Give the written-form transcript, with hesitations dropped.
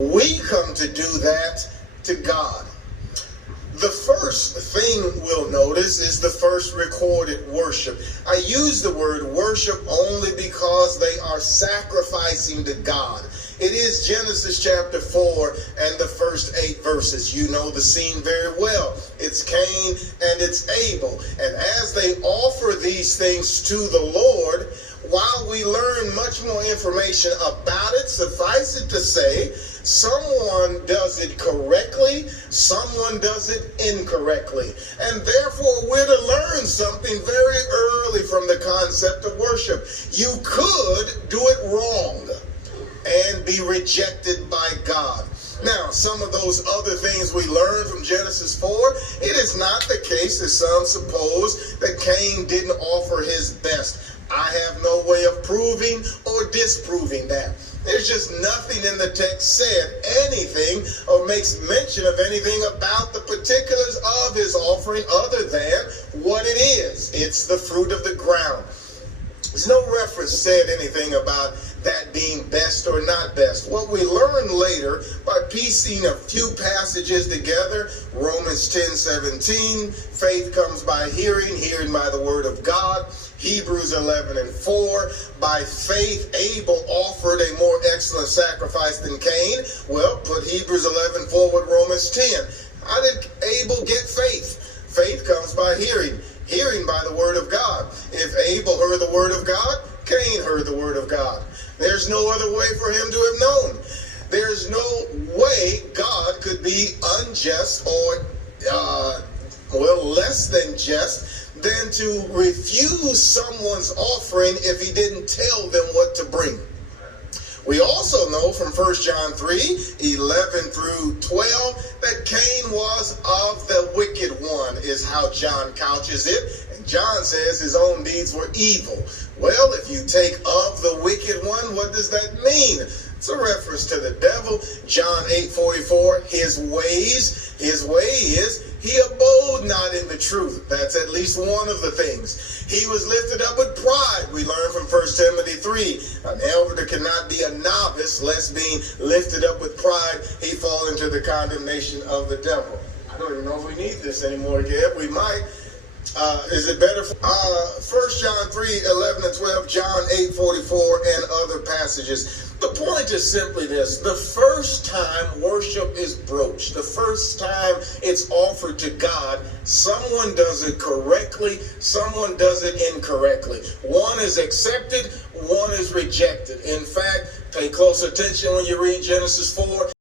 We come to do that to God. The first thing we'll notice is the first recorded worship. I use the word worship only because they are sacrificing to God. It is Genesis chapter 4 and the first 8 verses. You know the scene very well. It's Cain and it's Abel. And as they offer these things to the Lord, while we learn much more information about it, suffice it to say, someone does it correctly, someone does it incorrectly. And therefore, we're to learn something very early from the concept of worship. You could do it wrong and be rejected by God. Now, some of those other things we learn from Genesis 4, it is not the case, as some suppose, that Cain didn't offer his best. I have no way of proving or disproving that. There's just nothing in the text said anything or makes mention of anything about the particulars of his offering other than what it is. It's the fruit of the ground. There's no reference said anything about that being best or not best. What we learn later by piecing a few passages together, Romans 10:17, faith comes by hearing, hearing by the word of God. Hebrews 11:4, by faith Abel offered a more excellent sacrifice than Cain. Well, put Hebrews 11:4 with Romans 10. How did Abel get faith? Faith comes by hearing, hearing by the word of God. If Abel heard the word of God, Cain heard the word of God. There's no other way for him to have known. There's no way God could be unjust or, less than just than to refuse someone's offering if he didn't tell them what to bring. We also know from 1 John 3:11 through 12 that Cain was of the wicked one, is how John couches it. And John says his own deeds were evil. Well, if you take of the wicked one, what does that mean? It's a reference to the devil. John 8:44, his way is he abode not in the truth. That's at least one of the things. He was lifted up with pride. We learn from 1 Timothy 3. An elder cannot be a novice, lest being lifted up with pride, he fall into the condemnation of the devil. I don't even know if we need this anymore, Gab. We might. Is it better? 1 John 3:11 and 12, John 8:44, and other passages. The point is simply this. The first time worship is broached, the first time it's offered to God, someone does it correctly, someone does it incorrectly. One is accepted, one is rejected. In fact, pay close attention when you read Genesis 4.